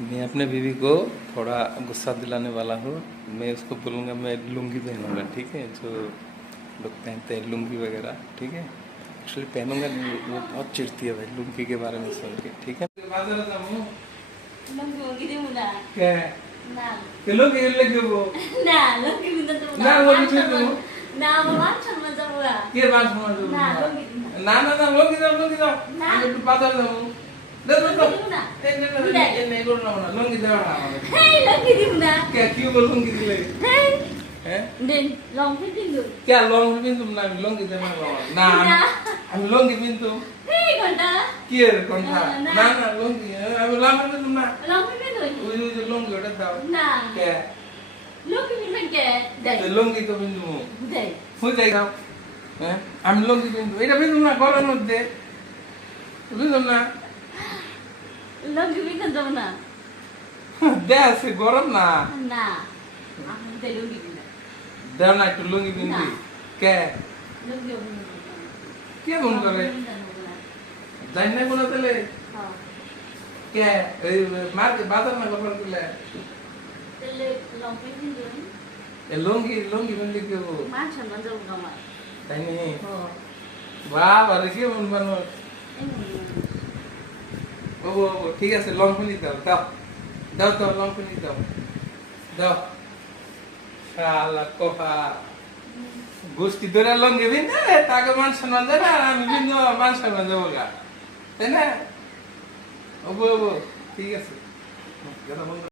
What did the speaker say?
मैं अपने बीवी को थोड़ा गुस्सा दिलाने वाला हूँ। मैं उसको बोलूँगा मैं लुंगी पहनूंगा, ठीक है, जो लोग पहनते हैं लुंगी वगैरह, ठीक है। एक्चुअली पहनूंगा नहीं, वो बहुत चिढ़ती है भाई लुंगी के बारे में सुन के, ठीक है। क्या है? कि लुंगी लेके वो ना वो भी ठीक है। के बात समझ लो ना ना ना लुंगी जाओ আমি একটু বাজার যাব দে দে এই नहीं করলাম না লুঙ্গি দাও না আমাদের কে কি বল লুঙ্গি দিলে হ্যাঁ কে লং পিনতুম না আমি লুঙ্গি দেব না আমি লুঙ্গি পিনতুম কি এর কোনটা না না লুঙ্গি আমি লং পিনতুম না ওই যে লুঙ্গি ওটা দাও কে লুঙ্গি তো পিনতুম হয়ে যাই দাও হ্যাঁ আমি লুঙ্গি পিনতুম এটা পিনতুম না গলার মধ্যে বুঝলাম না লঙ্গি পিনতে যাব না দেশ গরম না না আমি তো লঙ্গি পিনা দেও না একটু লুঙ্গি পিনবি কে লঙ্গি কে মন করে জানি না কোনো তেলে হ্যাঁ কে এই মার্কেট বাজার না করবার দিলে তেলে লঙ্গি পিনতে এ লুঙ্গি লুঙ্গি পিনলে কি হবো মান সম্মান যাব গামা তাই নি হ্যাঁ বাবা রে কি মন বানো ও ঠিক আছে লং পিনি দাও দাও দাও দাও লং পিনি দাও দাও শালা কোফা গোষ্ঠী ধরে লঙ্গি বিন্দে তাকে মান সম্মান দেবে আর আমি বিন্দু মান সম্মান দেবো গা তাই না ও ঠিক আছে